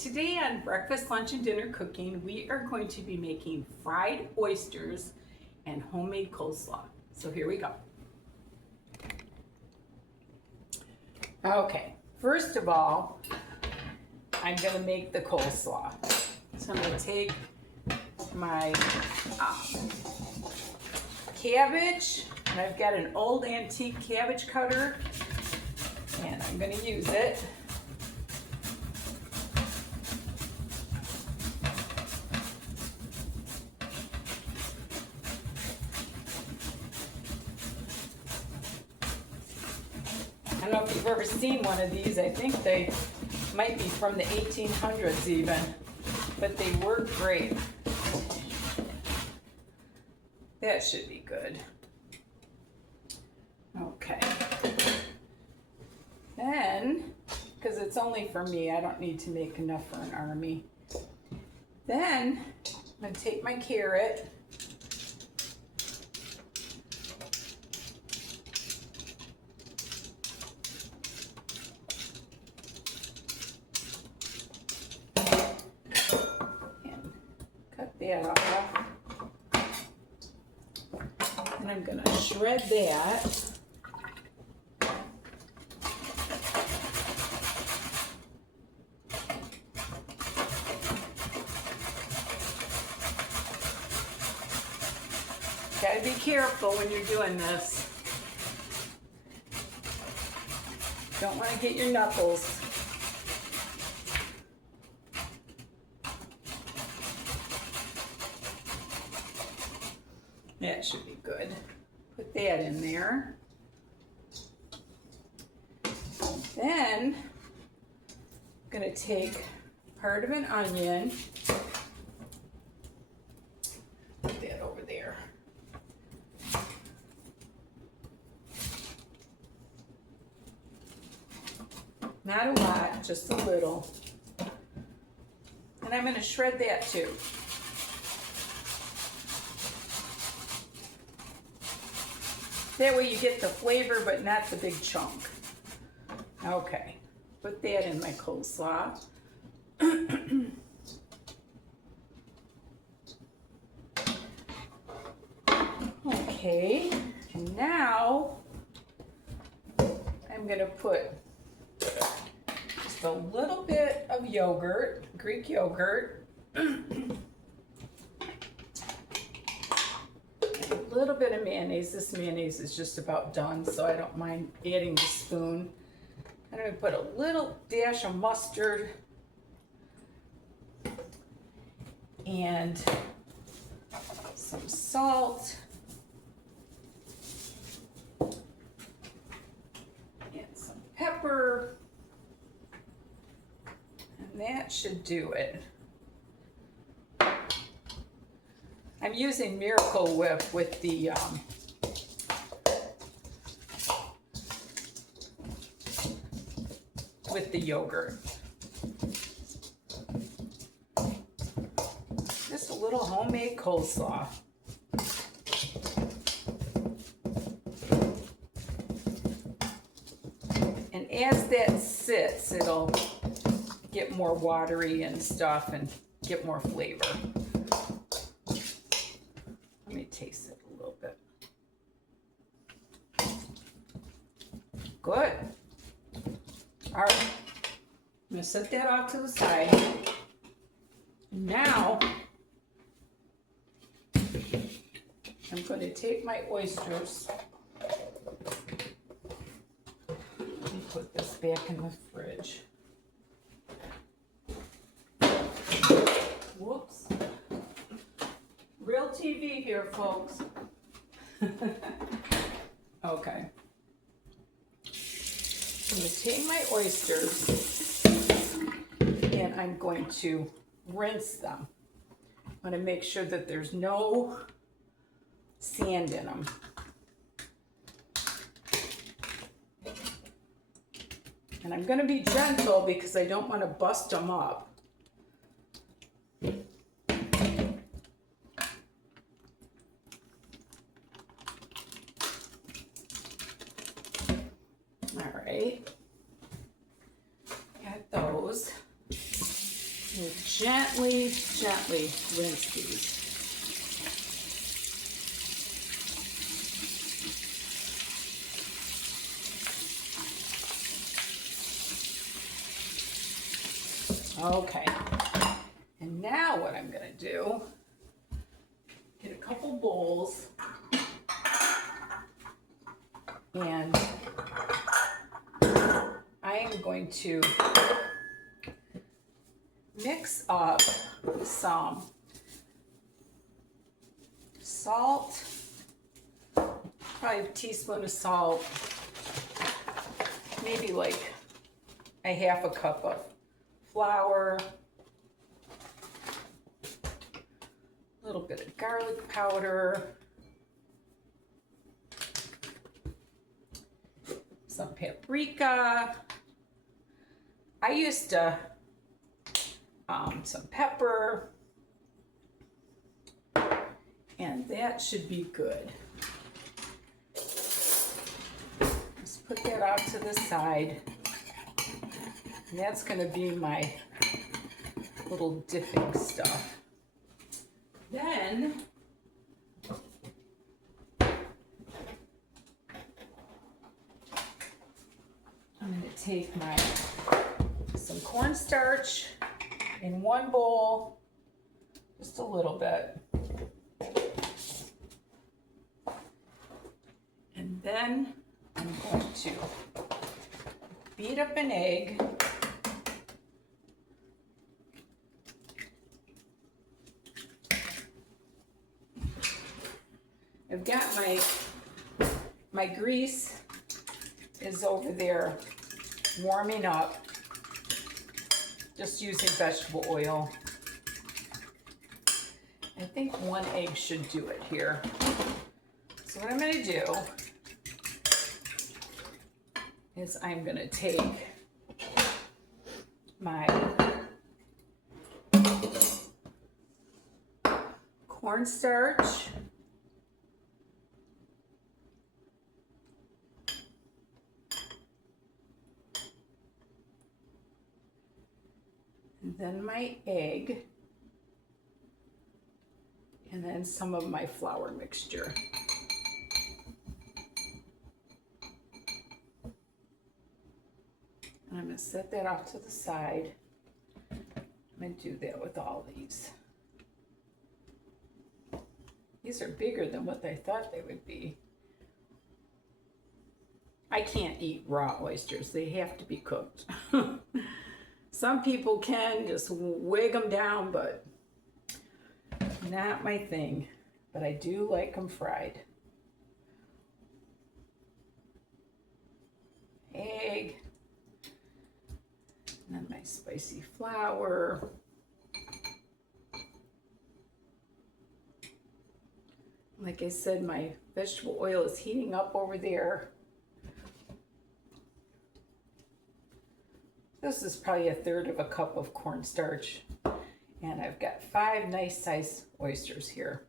today on Breakfast, Lunch, and Dinner Cooking, we are going to be making fried oysters and homemade coleslaw. So here we go. Okay, first of all, I'm going to make the coleslaw. So I'm going to take my cabbage, and I've got an old antique cabbage cutter, and I'm going to use it. I don't know if you've ever seen one of these. I think they might be from the 1800s even, but they work great. That should be good. Okay. Then, because it's only for me, I don't need to make enough for an army. Then, I'm going to take my carrot. That off. And I'm going to shred that. Gotta be careful when you're doing this. Don't want to get your knuckles. That should be good. Put that in there. Then I'm going to take part of an onion. Put that over there. Not a lot, just a little. And I'm going to shred that too. That way you get the flavor, but not the big chunk. Okay, put that in my coleslaw. Okay, and now I'm gonna put just a little bit of yogurt, Greek yogurt. A little bit of mayonnaise. This mayonnaise is just about done, so I don't mind adding the spoon. I'm going to put a little dash of mustard and some salt and some pepper, and that should do it. I'm using Miracle Whip with the yogurt. Just a little homemade coleslaw. And as that sits, it'll get more watery and stuff and get more flavor. Let me taste it a little bit. Good. All right. I'm going to set that off to the side. Now, I'm going to take my oysters and put this back in the fridge. Whoops. Real TV here, folks. Okay. I'm going to take my oysters and I'm going to rinse them. I want to make sure that there's no sand in them. And I'm going to be gentle because I don't want to bust them up. All right, got those. We'll gently, gently rinse these. Okay, and now what I'm gonna do, get a couple bowls, and I am going to mix up some salt, probably a teaspoon of salt, maybe like a half a cup of flour, a little bit of garlic powder, some paprika. I used some pepper, and that should be good. Just put that out to the side. And that's going to be my little dipping stuff. Then I'm going to take some cornstarch in one bowl, just a little bit. And then I'm going to beat up an egg. I've got my grease is over there warming up, just using vegetable oil. I think one egg should do it here. So what I'm going to do is I'm going to take my cornstarch, and then my egg, and then some of my flour mixture. And I'm going to set that off to the side. I'm going to do that with all these. These are bigger than what I thought they would be. I can't eat raw oysters. They have to be cooked. Some people can just wig them down, but not my thing. But I do like them fried. Egg. And then my spicy flour. Like I said, my vegetable oil is heating up over there. This is probably a third of a cup of cornstarch. And I've got 5 nice sized oysters here.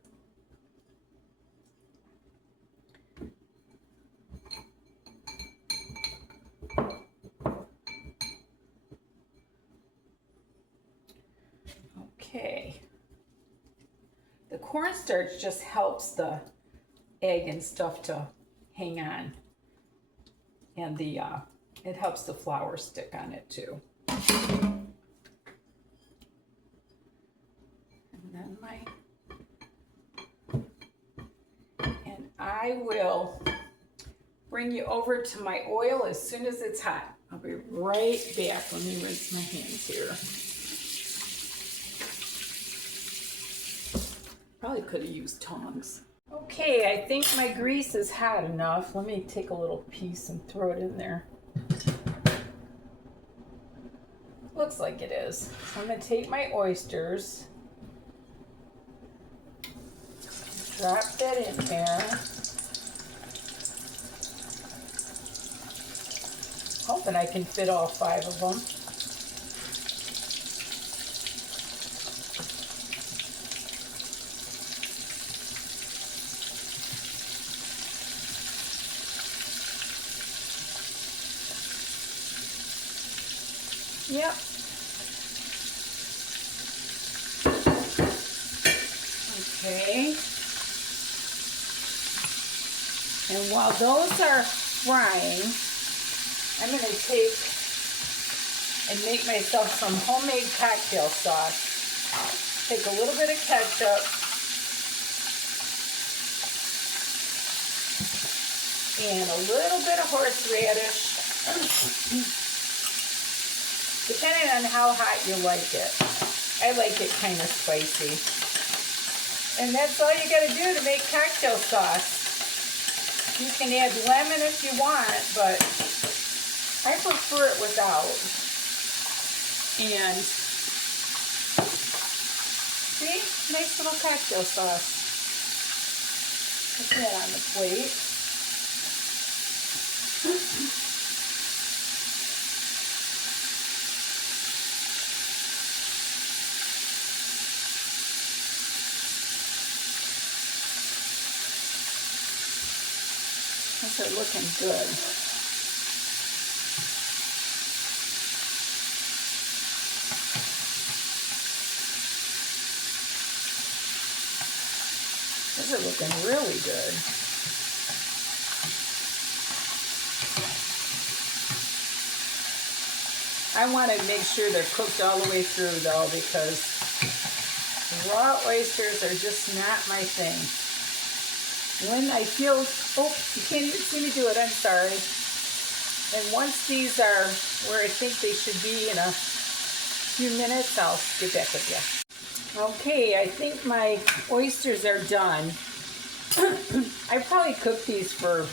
Okay. The cornstarch just helps the egg and stuff to hang on. And it helps the flour stick on it too. And then I will bring you over to my oil as soon as it's hot. I'll be right back. Let me rinse my hands here. Probably could have used tongs. Okay, I think my grease is hot enough. Let me take a little piece and throw it in there. Looks like it is. So I'm going to take my oysters, drop that in there. Hoping I can fit all 5 of them. Yep. while those are frying, I'm going to take and make myself some homemade cocktail sauce. Take a little bit of ketchup and a little bit of horseradish, depending on how hot you like it. I like it kind of spicy. And that's all you got to do to make cocktail sauce. You can add lemon if you want, but I prefer it without. And see, nice little cocktail sauce. Put that on the plate. Those are looking good. Those are looking really good. I want to make sure they're cooked all the way through though, because raw oysters are just not my thing. When I feel, oh, you can't even see me do it, I'm sorry. And once these are where I think they should be in a few minutes, I'll get back with you. Okay, I think my oysters are done. I probably cooked these for,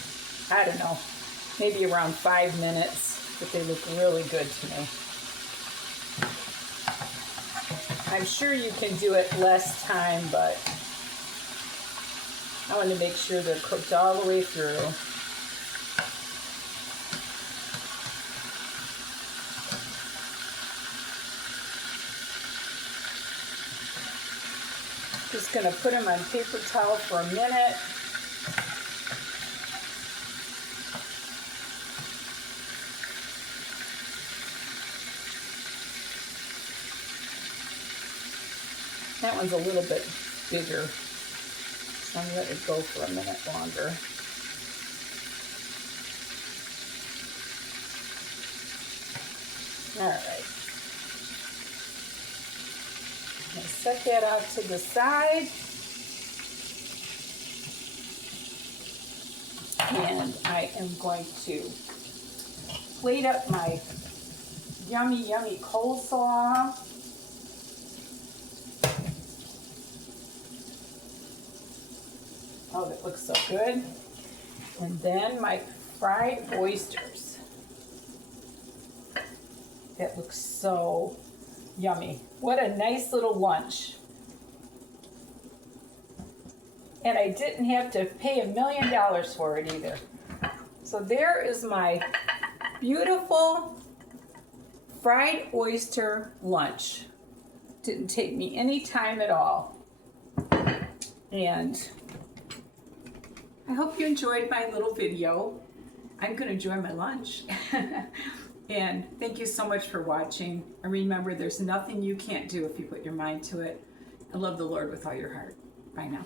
I don't know, maybe around 5 minutes, but they look really good to me. I'm sure you can do it less time, but I want to make sure they're cooked all the way through. Just going to put them on paper towel for a minute. That one's a little bit bigger. I'm going to let it go for a minute longer. All right. I'm going to set that off to the side. And I am going to plate up my yummy, yummy coleslaw. Oh, that looks so good. And then my fried oysters. That looks so yummy. What a nice little lunch. And I didn't have to pay $1 million for it either. So there is my beautiful fried oyster lunch. Didn't take me any time at all. And I hope you enjoyed my little video. I'm going to enjoy my lunch. And thank you so much for watching. And remember, there's nothing you can't do if you put your mind to it. And love the Lord with all your heart. Bye now.